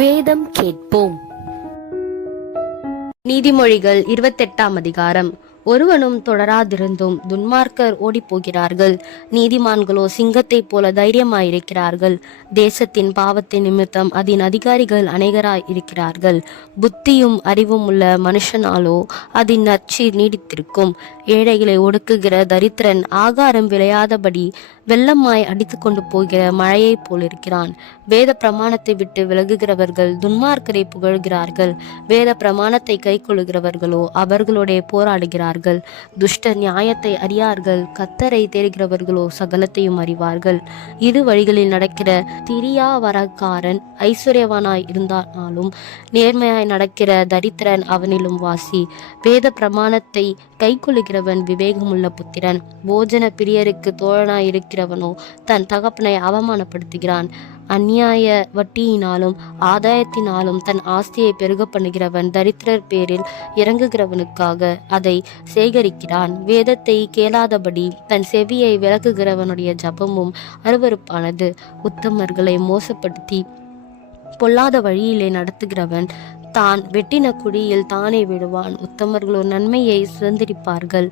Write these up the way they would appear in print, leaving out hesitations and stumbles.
வேதம் கேட்போம். நீதிமொழிகள் 28ஆம் அதிகாரம். ஒருவனும் தொடராதிருந்தும் துன்மார்க்கர் ஓடிப்போகிறார்கள், நீதிமான்களோ சிங்கத்தைப் போல தைரியமாயிருக்கிறார்கள். தேசத்தின் பாவத்தின் நிமித்தம் அதன் அதிகாரிகள் அநேகராய் இருக்கிறார்கள். புத்தியும் அறிவும் உள்ள மனுஷனாலோ அதன் நற்சீர் நீடித்திருக்கும். ஏழைகளை ஒடுக்குகிற தரித்திரன் ஆகாரம் விளையாதபடி வெள்ளமாய் அடித்து கொண்டு போகிற மழையைப் போலிருக்கிறான். வேத பிரமாணத்தை விட்டு விலகுகிறவர்கள் துன்மார்க்கரை புகழ்கிறார்கள், வேத பிரமாணத்தை கை கொள்ளுகிறவர்களோ அவர்களுடைய போராடுகிறார்கள். துஷ்டர் நியாயத்தை அறியார்கள், கர்த்தரை தேடுகிறவர்களோ சகலத்தையும் அறிவார்கள். இரு வழிகளில் நடக்கிற திரியாவரக்காரன் ஐஸ்வர்யவானாய் இருந்தாலும் நேர்மையாய் நடக்கிற தரித்திரன் அவனிலும் வாசி. வேத பிரமாணத்தை கை கொள்ளுகிறவன் விவேகமுள்ள புத்திரன். போஜன பிரியருக்கு தோழனாய் இருக்கிறவனோ தன் தகப்பனை அவமானப்படுத்துகிறான். அந்நியாய வட்டியினாலும் ஆதாயத்தினாலும் தன் ஆஸ்தியை பெருக பண்ணுகிறவன் தரித்திரர் பேரில் இறங்குகிறவனுக்காக அதை சேகரிக்கிறான். வேதத்தை கேளாதபடி தன் செவியை விலக்குகிறவனுடைய ஜபமும் அருவருப்பானது. உத்தமர்களை மோசப்படுத்தி பொல்லாத வழியிலே நடத்துகிறவன் தான் வெட்டின குழியில் தானே விடுவான். உத்தமர்களோ நன்மையை சுதந்திரிப்பார்கள்.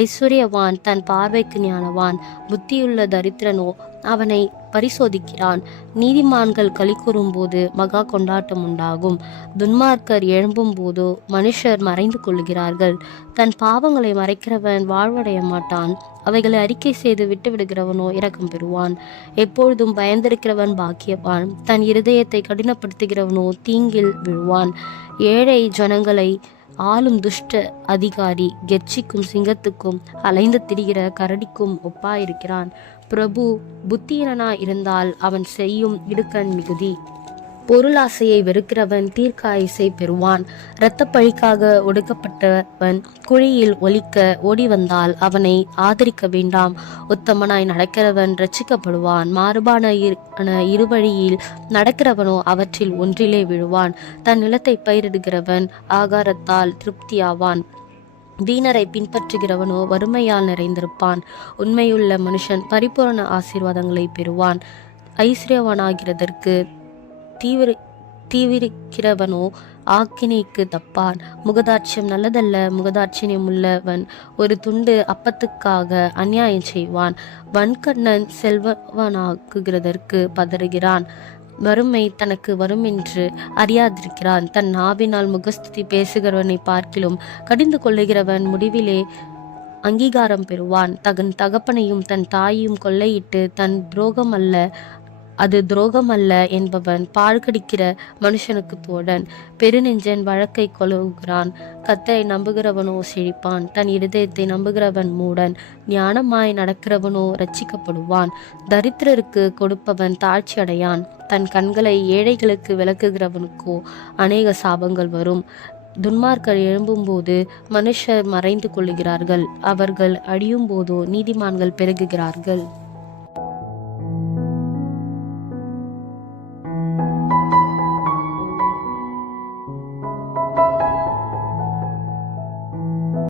ஐஸ்வர்யவான் தன் பார்வைக்கு ஞானவான், புத்தியுள்ள தரித்திரனோ அவனை பரிசோதிக்கிறான். நீதிமான்கள் களி கூறும்போது மகா கொண்டாட்டம் உண்டாகும். துன்மார்க்கர் எழும்பும் போதோ மனுஷர் மறைந்து கொள்ளுகிறார்கள். தன் பாவங்களை மறைக்கிறவன் வாழ்வடைய மாட்டான், அவைகளை அறிக்கை செய்து விட்டு விடுகிறவனோ இரக்கம் பெறுவான். எப்பொழுதும் பயந்திருக்கிறவன் பாக்கியவான், தன் இருதயத்தை கடினப்படுத்துகிறவனோ தீங்கில் விழுவான். ஏழை ஜனங்களை ஆளும் துஷ்ட அதிகாரி கெர்ச்சிக்கும் சிங்கத்துக்கும் அலைந்து திரிகிற கரடிக்கும் ஒப்பாயிருக்கிறான். பிரபு புத்தியனா இருந்தால் அவன் செய்யும் இடுக்கண் மிகுதி. பொருளாசையை வெறுக்கிறவன் தீர்க்காயுசை பெறுவான். இரத்த பழிக்காக ஒடுக்கப்பட்டவன் குழியில் ஒலிக்க ஓடி வந்தால் அவனை ஆதரிக்க வேண்டாம். உத்தமனாய் நடக்கிறவன் ரட்சிக்கப்படுவான். மாறுபான இருவழியில் நடக்கிறவனோ அவற்றில் ஒன்றிலே விழுவான். தன் நிலத்தை பயிரிடுகிறவன் ஆகாரத்தால் திருப்தியாவான். வீணரை பின்பற்றுகிறவனோ வறுமையால் நிறைந்திருப்பான். உண்மையுள்ள மனுஷன் பரிபூரண ஆசீர்வாதங்களை பெறுவான். ஐஸ்வர்யவானாகிறதற்கு தீவிரிக்கிறவனோ ஆக்கினைக்கு தப்பான். முகதாட்சியம் நல்லதல்ல, முகதாட்சியம் உள்ளவன் ஒரு துண்டு அப்பத்துக்காக அநியாயம் செய்வான். வன்கண்ணன் செல்வனாக்குகிறதற்கு பதறுகிறான், வறுமை தனக்கு வரும் என்று அறியாதிருக்கிறான். தன் நாவினால் முகஸ்துதி பேசுகிறவனை பார்க்கிலும் கடிந்து கொள்ளுகிறவன் முடிவிலே அங்கீகாரம் பெறுவான். தன் தகப்பனையும் தன் தாயையும் கொள்ளையிட்டு தன் அது துரோகம் அல்ல என்பவன் பாழ்கடிக்கிற மனுஷனுக்கு தோழன். பெருநெஞ்சன் வழக்கை கொள்ளுகிறான், கர்த்தரை நம்புகிறவனோ செழிப்பான். தன் இருதயத்தை நம்புகிறவன் மூடன், ஞானமாய் நடக்கிறவனோ ரட்சிக்கப்படுவான். தரித்திரருக்கு கொடுப்பவன் தாழ்ச்சி அடையான், தன் கண்களை ஏழைகளுக்கு விளக்குகிறவனுக்கோ அநேக சாபங்கள் வரும். துன்மார்க்கர் எழும்பும்போது மனுஷர் மறைந்து கொள்ளுகிறார்கள், அவர்கள் அழியும் போதோ நீதிமான்கள் பெருகுகிறார்கள்.